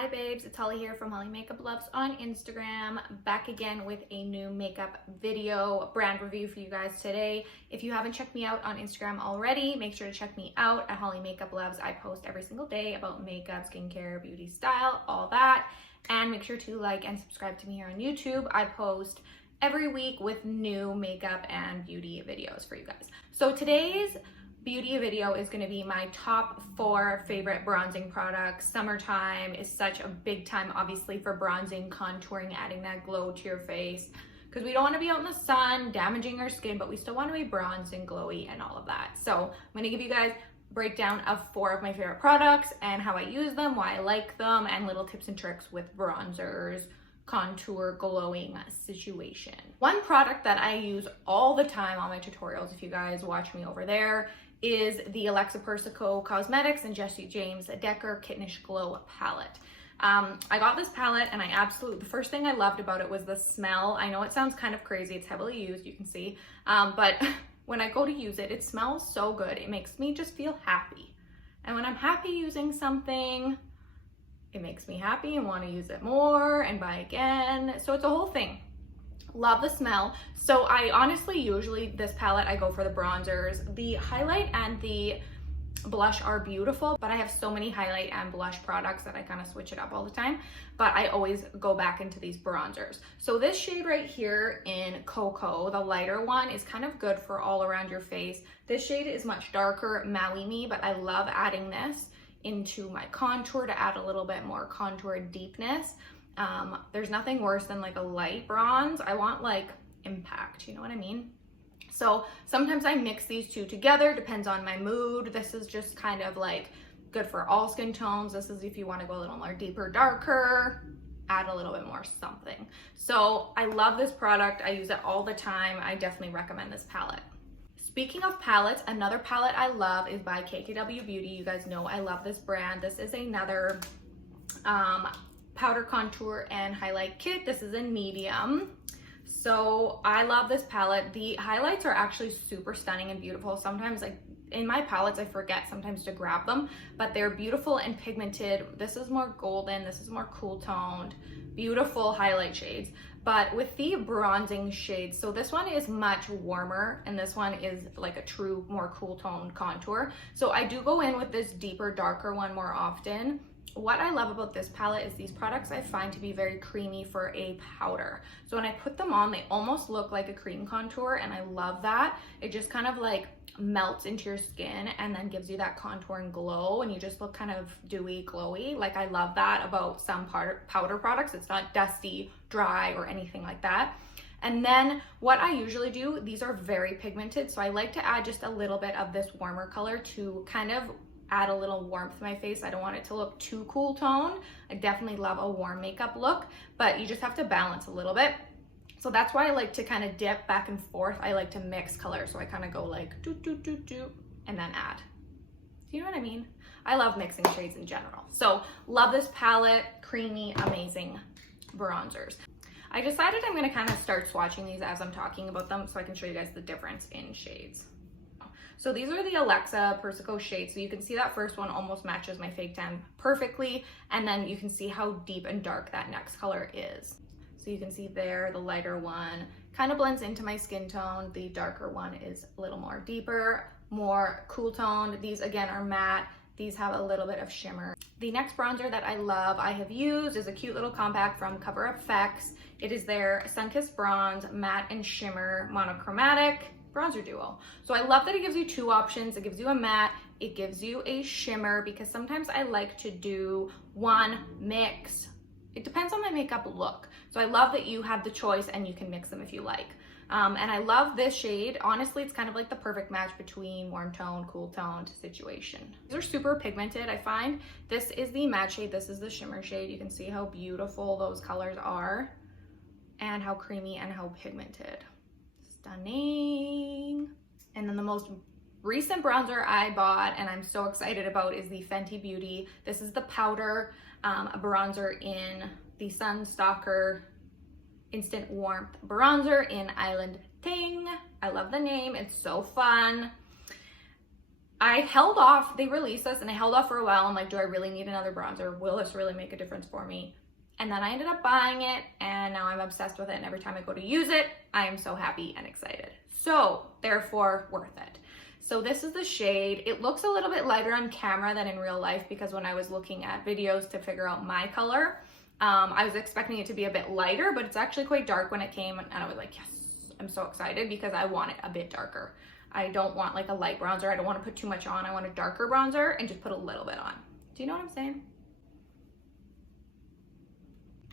Hi babes, it's Holly here from Holly Makeup Loves on Instagram, back again with a new makeup video brand review for you guys today. If you haven't checked me out on Instagram already, make sure to check me out at Holly Makeup Loves. I post every single day about makeup, skincare, beauty, style, all that. And make sure to like and subscribe to me here on YouTube. I post every week with new makeup and beauty videos for you guys. So today's beauty video is going to be my top 4 favorite bronzing products. Summertime is such a big time, obviously, for bronzing, contouring, adding that glow to your face, because we don't want to be out in the sun damaging our skin, but we still want to be bronzed and glowy and all of that. So I'm going to give you guys a breakdown of 4 of my favorite products and how I use them, why I like them, and little tips and tricks with bronzers, contour, glowing situation. One product that I use all the time on my tutorials, if you guys watch me over there, is the Alexa Persico Cosmetics and Jessie James Decker Kittenish Glow palette. I got this palette and the first thing I loved about it was the smell. I know it sounds kind of crazy, it's heavily used, you can see, but when I go to use it, it smells so good. It makes me just feel happy. And when I'm happy using something, it makes me happy and want to use it more and buy again. So it's a whole thing. Love the smell. So I honestly, usually this palette, I go for the bronzers. The highlight and the blush are beautiful, but I have so many highlight and blush products that I kind of switch it up all the time, but I always go back into these bronzers. So this shade right here in Cocoa, the lighter one, is kind of good for all around your face. This shade is much darker, Maui-me, but I love adding this into my contour to add a little bit more contour deepness. There's nothing worse than like a light bronze. I want like impact, you know what I mean? So sometimes I mix these two together, depends on my mood. This is just kind of like good for all skin tones. This is if you want to go a little more deeper, darker, add a little bit more something. So I love this product. I use it all the time. I definitely recommend this palette. Speaking of palettes, another palette I love is by KKW Beauty. You guys know I love this brand. This is another powder contour and highlight kit. This is in medium. So I love this palette. The highlights are actually super stunning and beautiful. Sometimes like in my palettes, I forget sometimes to grab them, but they're beautiful and pigmented. This is more golden. This is more cool toned, beautiful highlight shades. But with the bronzing shades, so this one is much warmer and this one is like a true more cool toned contour. So I do go in with this deeper, darker one more often. What I love about this palette is these products I find to be very creamy for a powder. So when I put them on, they almost look like a cream contour, and I love that. It just kind of like melts into your skin and then gives you that contour and glow, and you just look kind of dewy, glowy. Like I love that about some powder products. It's not dusty, dry, or anything like that. And then what I usually do, these are very pigmented, so I like to add just a little bit of this warmer color to kind of add a little warmth to my face. I don't want it to look too cool tone. I definitely love a warm makeup look, but you just have to balance a little bit. So that's why I like to kind of dip back and forth. I like to mix colors. So I kind of go like do, do, do, do, and then add. Do you know what I mean? I love mixing shades in general. So love this palette, creamy, amazing bronzers. I decided I'm gonna kind of start swatching these as I'm talking about them so I can show you guys the difference in shades. So these are the Alexa Persico shades. So you can see that first one almost matches my fake tan perfectly. And then you can see how deep and dark that next color is. So you can see there, the lighter one kind of blends into my skin tone. The darker one is a little more deeper, more cool toned. These again are matte. These have a little bit of shimmer. The next bronzer that I love, I have used, is a cute little compact from Cover FX. It is their Sunkissed Bronze Matte and Shimmer Monochromatic bronzer duo. So I love that it gives you 2 options. It gives you a matte, it gives you a shimmer, because sometimes I like to do one mix. It depends on my makeup look. So I love that you have the choice and you can mix them if you like. And I love this shade. Honestly, it's kind of like the perfect match between warm tone, cool toned situation. These are super pigmented, I find. This is the matte shade, this is the shimmer shade. You can see how beautiful those colors are and how creamy and how pigmented. Stunning. And then the most recent bronzer I bought and I'm so excited about is the Fenty Beauty. This is the powder bronzer in the Sun Stalker Instant Warmth Bronzer in Island Ting. I love the name, it's so fun. I held off, they released this and I held off for a while. I'm like, do I really need another bronzer? Will this really make a difference for me? And then I ended up buying it and now I'm obsessed with it. And every time I go to use it, I am so happy and excited. So therefore worth it. So this is the shade. It looks a little bit lighter on camera than in real life because when I was looking at videos to figure out my color, I was expecting it to be a bit lighter, but it's actually quite dark when it came and I was like, yes, I'm so excited because I want it a bit darker. I don't want like a light bronzer. I don't want to put too much on. I want a darker bronzer and just put a little bit on. Do you know what I'm saying?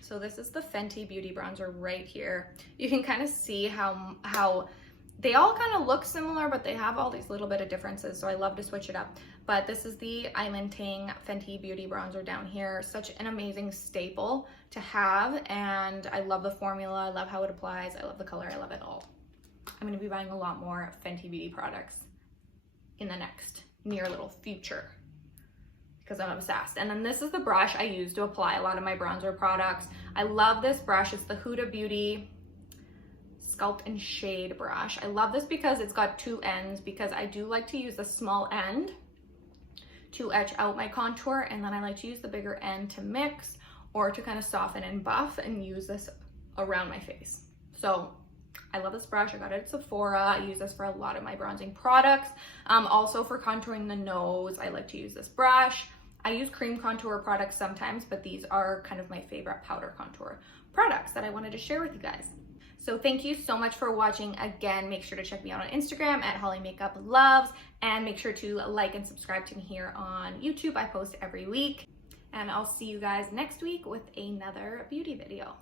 So this is the Fenty Beauty bronzer right here. You can kind of see how they all kind of look similar, but they have all these little bit of differences. So I love to switch it up. But this is the Island Tang Fenty Beauty bronzer down here. Such an amazing staple to have. And I love the formula. I love how it applies. I love the color. I love it all. I'm going to be buying a lot more Fenty Beauty products in the next near little future because I'm obsessed. And then this is the brush I use to apply a lot of my bronzer products. I love this brush. It's the Huda Beauty Sculpt and Shade brush. I love this because it's got two ends because I do like to use the small end to etch out my contour, and then I like to use the bigger end to mix or to kind of soften and buff and use this around my face. So I love this brush. I got it at Sephora. I use this for a lot of my bronzing products. Also for contouring the nose, I like to use this brush. I use cream contour products sometimes, but these are kind of my favorite powder contour products that I wanted to share with you guys. So thank you so much for watching. Again, make sure to check me out on Instagram at hollywardbeauty, and make sure to like and subscribe to me here on YouTube. I post every week, and I'll see you guys next week with another beauty video.